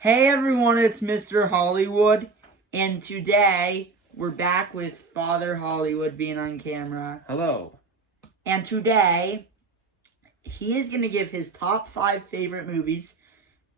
Hey everyone, it's Mr. Hollywood, and today we're back with Father Hollywood being on camera. Hello. And today, he is going to give his top 5 favorite movies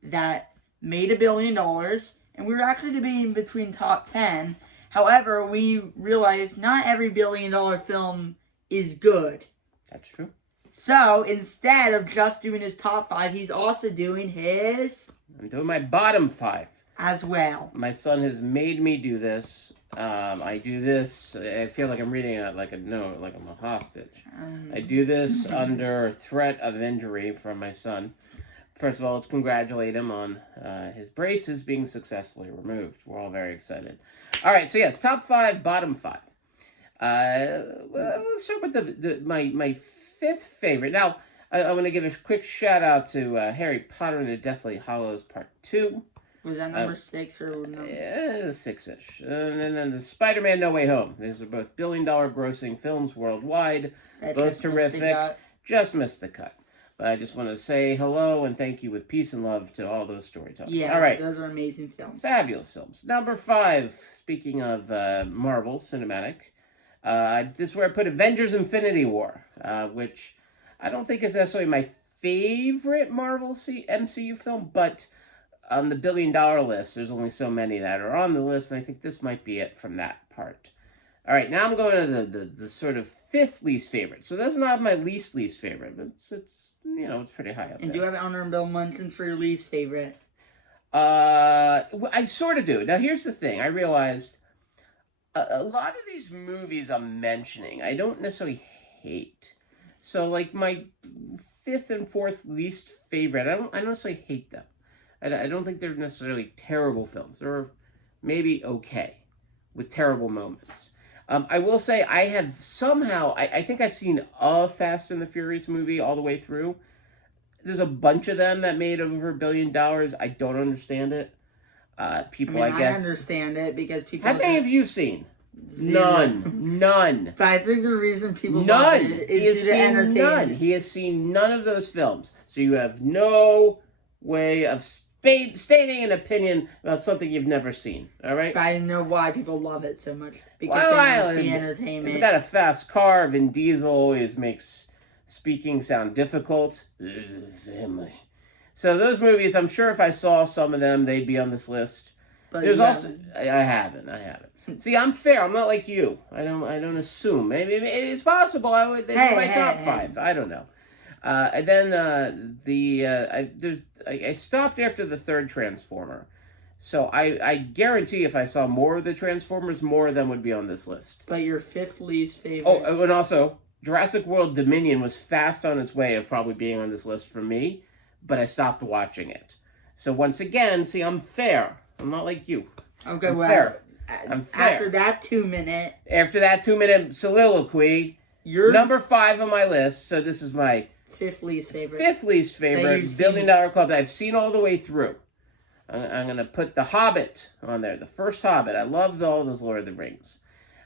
that made $1 billion, and we were actually debating between top 10. However, we realized not every $1 billion film is good. That's true. So, instead of just doing his top 5, he's also doing his... I'm doing my bottom 5. as well. My son has made me do this. I do this. I feel like I'm reading like a note, like I'm a hostage. I do this under threat of injury from my son. First of all, let's congratulate him on his braces being successfully removed. We're all very excited. All right, so yes, top 5, bottom 5. Let's start with my fifth favorite. Now, I want to give a quick shout out to Harry Potter and the Deathly Hallows Part 2. Was that number 6 or no? Yeah, 6-ish. And then the Spider-Man No Way Home. These are both billion-dollar grossing films worldwide. Both terrific. Just missed the cut. But I just want to say hello and thank you with peace and love to all those storytellers. Yeah, all right. Those are amazing films. Fabulous films. Number 5, speaking of Marvel Cinematic, this is where I put Avengers Infinity War, which I don't think is necessarily my favorite Marvel MCU film, but on the $1 billion list, there's only so many that are on the list, and I think this might be it from that part. All right, now I'm going to the sort of 5th least favorite. So that's not my least favorite, but it's pretty high up there. And do you have honorable mentions for your least favorite? I sort of do. Now, here's the thing. I realized a lot of these movies I'm mentioning, I don't necessarily hate. So, like, my 5th and 4th least favorite, I don't necessarily hate them. I don't think they're necessarily terrible films. They're maybe okay with terrible moments. I will say I have somehow, I think I've seen a Fast and the Furious movie all the way through. There's a bunch of them that made over $1 billion. I don't understand it. I understand it because people... How many have you seen? 0. None. But I think the reason people love it is to entertain. None. He has seen none of those films. So you have no way of stating an opinion about something you've never seen. All right? But I know why people love it so much. Because they want to see entertainment. It's got a fast car. Vin Diesel always makes speaking sound difficult. Family. So those movies, I'm sure if I saw some of them, they'd be on this list. But there's also... I haven't. See, I'm fair. I'm not like you. I don't assume. Maybe it's possible. They'd be my top 5. I don't know. And then I stopped after the 3rd Transformer. So I guarantee if I saw more of the Transformers, more of them would be on this list. But your 5th least favorite... Oh, and also, Jurassic World Dominion was fast on its way of probably being on this list for me, but I stopped watching it. So once again, see, I'm fair. I'm not like you. Okay, I'm well... fair. I'm fair. After that 2-minute soliloquy, you're number 5 on my list. So this is my 5th least favorite. 5th least favorite $1 billion club that I've seen all the way through. I'm going to put The Hobbit on there. The first Hobbit. I love all those Lord of the Rings.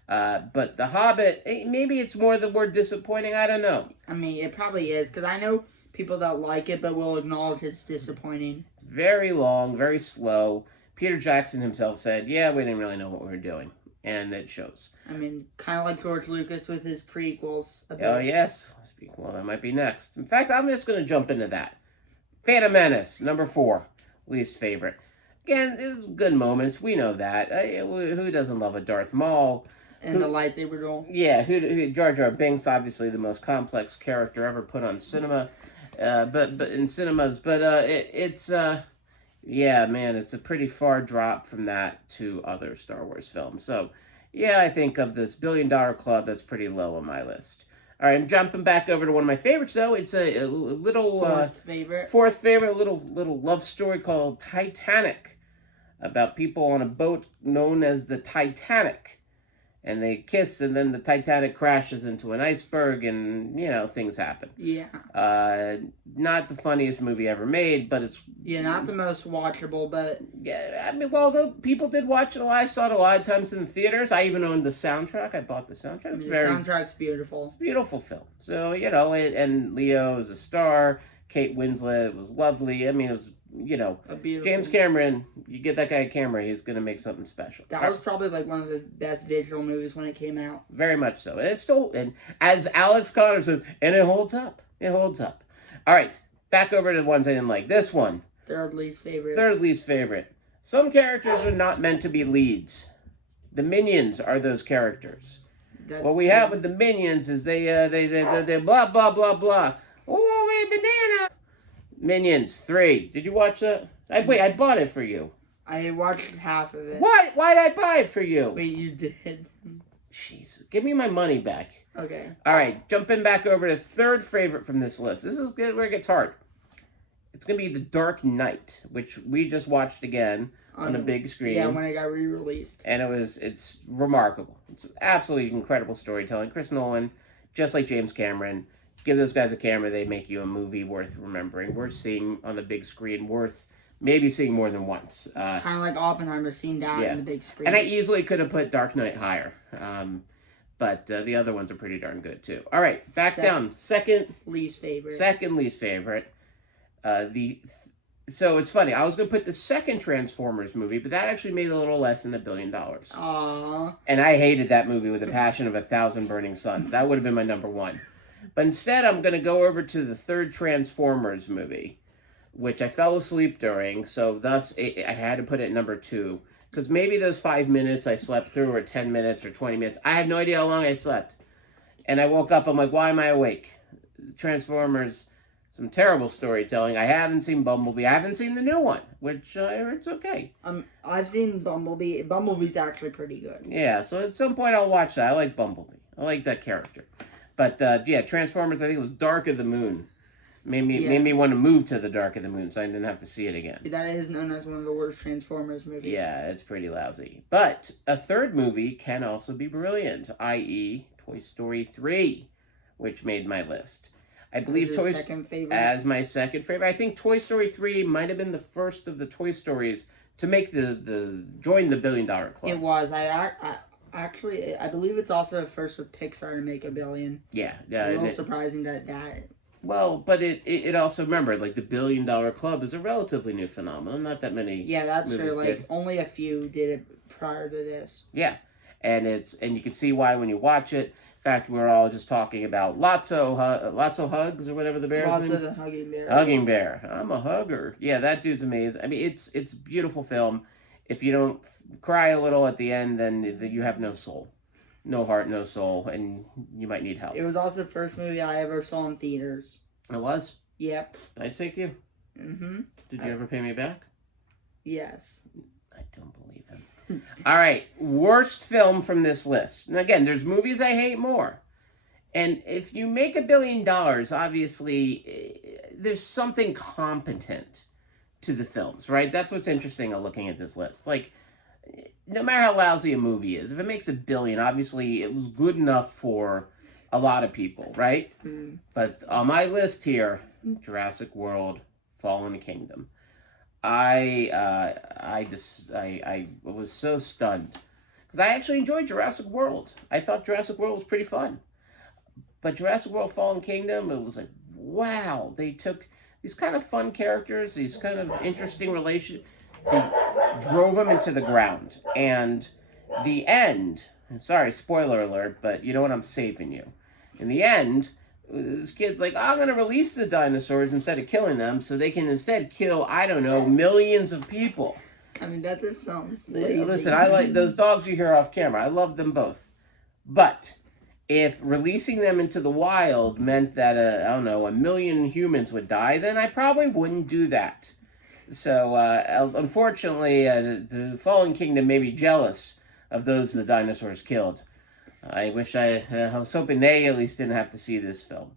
But The Hobbit, maybe it's more the word disappointing. I don't know. I mean, it probably is. Because I know people that like it, but will acknowledge it's disappointing. It's very long, very slow. Peter Jackson himself said, yeah, we didn't really know what we were doing. And it shows. I mean, kind of like George Lucas with his prequels. Oh, yes. Well, that might be next. In fact, I'm just going to jump into that. Phantom Menace, number 4. Least favorite. Again, there's good moments. We know that. Who doesn't love a Darth Maul? And the lightsaber duel. Yeah, Jar Jar Binks, obviously the most complex character ever put on cinema. But in cinemas. But it's... yeah, man, it's a pretty far drop from that to other Star Wars films. So, yeah, I think of this $1 billion club, that's pretty low on my list. All right, I'm jumping back over to one of my favorites, though. It's a little... 4th favorite, a little love story called Titanic, about people on a boat known as the Titanic. And they kiss, and then the Titanic crashes into an iceberg, and, things happen. Yeah. Not the funniest movie ever made, but it's... Yeah, not the most watchable, but... Yeah, I mean, well, people did watch it a lot. I saw it a lot of times in the theaters. I even owned the soundtrack. I bought the soundtrack. The soundtrack's beautiful. It's a beautiful film. So, and Leo is a star. Kate Winslet was lovely. I mean, it was you know, A beautiful. James Cameron, you get that guy a camera, he's going to make something special. That was probably like one of the best digital movies when it came out. Very much so. And it's still, and as Alex Connor says, and it holds up. It holds up. All right, back over to the ones I didn't like. This one. Third least favorite. Third least favorite. Some characters are not meant to be leads. The minions are those characters. That's What we true. have with the minions is they blah, blah, blah, blah. Oh, wait, banana. Minions 3. Did you watch that? I bought it for you. I watched half of it. Why? Why'd I buy it for you? Wait, you did? Jeez, give me my money back. Okay. All right, jumping back over to third favorite from this list. This is good where it gets hard. It's going to be The Dark Knight, which we just watched again on a big screen. Yeah, when it got re-released. And it's remarkable. It's absolutely incredible storytelling. Chris Nolan, just like James Cameron, give those guys a camera, they make you a movie worth remembering, worth seeing on the big screen, worth maybe seeing more than once. Kind of like Oppenheimer, seeing that yeah. in the big screen. And I easily could have put Dark Knight higher. But the other ones are pretty darn good too. All right, back down. Second least favorite. Second least favorite. So it's funny. I was going to put the second Transformers movie, but that actually made a little less than $1 billion. Aww. And I hated that movie with a passion of 1,000 burning suns. That would have been my number one. But instead, I'm going to go over to the third Transformers movie, which I fell asleep during. So thus, I had to put it at number 2. Because maybe those 5 minutes I slept through, or 10 minutes, or 20 minutes. I have no idea how long I slept. And I woke up, I'm like, why am I awake? Transformers, some terrible storytelling. I haven't seen Bumblebee. I haven't seen the new one, which it's okay. I've seen Bumblebee. Bumblebee's actually pretty good. Yeah, so at some point I'll watch that. I like Bumblebee. I like that character. But yeah, Transformers, I think it was Dark of the Moon. Made me want to move to the Dark of the Moon, so I didn't have to see it again. That is known as one of the worst Transformers movies. Yeah, it's pretty lousy. But a third movie can also be brilliant, i.e. Toy Story 3, which made my list. I believe as my second favorite. I think Toy Story 3 might have been the first of the Toy Stories to make join the $1 billion club. It was. Actually, I believe it's also the first of Pixar to make $1 billion. Yeah. A little surprising that. Well, but it also, remember, like the $1 billion club is a relatively new phenomenon. Not that many. Yeah, that's true. Like did. Only a few did it prior to this. Yeah, and you can see why when you watch it. In fact, we're all just talking about Lotso Hugs or whatever the bear's name. Lotso the Hugging Bear. Hugging Bear. I'm a hugger. Yeah, that dude's amazing. I mean, it's a beautiful film. If you don't cry a little at the end, then you have no soul. No heart, no soul, and you might need help. It was also the first movie I ever saw in theaters. It was? Yep. Did I take you? Mm-hmm. Did you ever pay me back? Yes. I don't believe him. All right, worst film from this list. And again, there's movies I hate more. And if you make $1 billion, obviously, there's something competent to the films, right? That's what's interesting of looking at this list. Like, no matter how lousy a movie is, if it makes $1 billion, obviously it was good enough for a lot of people, right? Mm. But on my list here, Jurassic World, Fallen Kingdom. I was so stunned because I actually enjoyed Jurassic World. I thought Jurassic World was pretty fun, but Jurassic World: Fallen Kingdom, it was like, wow, they took these kind of fun characters, these kind of interesting relations, they drove them into the ground, and the end. Sorry, spoiler alert, but you know what? I'm saving you. In the end, this kid's like, I'm going to release the dinosaurs instead of killing them so they can instead kill, I don't know, millions of people. I mean, that just sounds lazy. Listen, I like those dogs you hear off camera. I love them both. But if releasing them into the wild meant that, I don't know, 1 million humans would die, then I probably wouldn't do that. So, unfortunately, the Fallen Kingdom may be jealous of those the dinosaurs killed. I wish I was hoping they at least didn't have to see this film.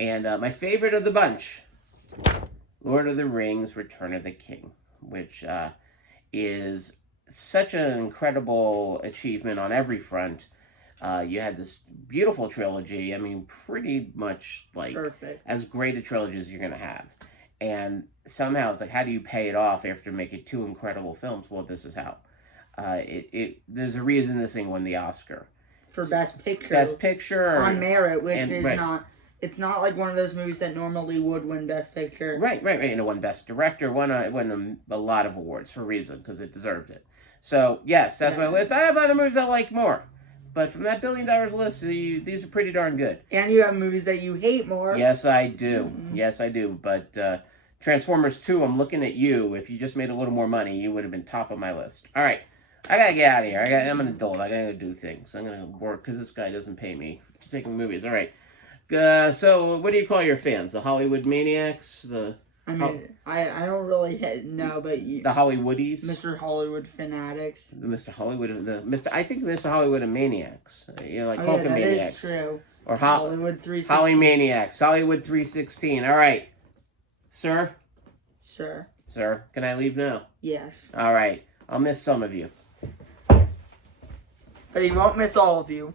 And my favorite of the bunch, Lord of the Rings: Return of the King, which is such an incredible achievement on every front. You had this beautiful trilogy. I mean, pretty much like perfect. As great a trilogy as you're going to have. And somehow it's like, how do you pay it off after making 2 incredible films? Well, this is how. There's a reason this thing won the Oscar. For Best Picture. Best Picture. On merit, which is right. not... it's not like one of those movies that normally would win Best Picture. Right. And it won Best Director, won a lot of awards for a reason, because it deserved it. So, yes, that's my list. I have other movies I like more. But from that $1 billion list, these are pretty darn good. And you have movies that you hate more. Yes, I do. Yes, I do. But Transformers 2, I'm looking at you. If you just made a little more money, you would have been top of my list. All right. I got to get out of here. I'm an adult. I got to do things. I'm going to work because this guy doesn't pay me for taking movies. All right. So, what do you call your fans? The Hollywood Maniacs? I mean, I don't really know, but the Hollywoodies? Mr. Hollywood Fanatics. The Mr. Hollywood, I think Mr. Hollywood and Maniacs. Like Hulk that Maniacs. Is true. Or Hollywood 316. Holly Maniacs. Hollywood 316. All right. Sir? Sir. Sir, can I leave now? Yes. All right. I'll miss some of you. But he won't miss all of you.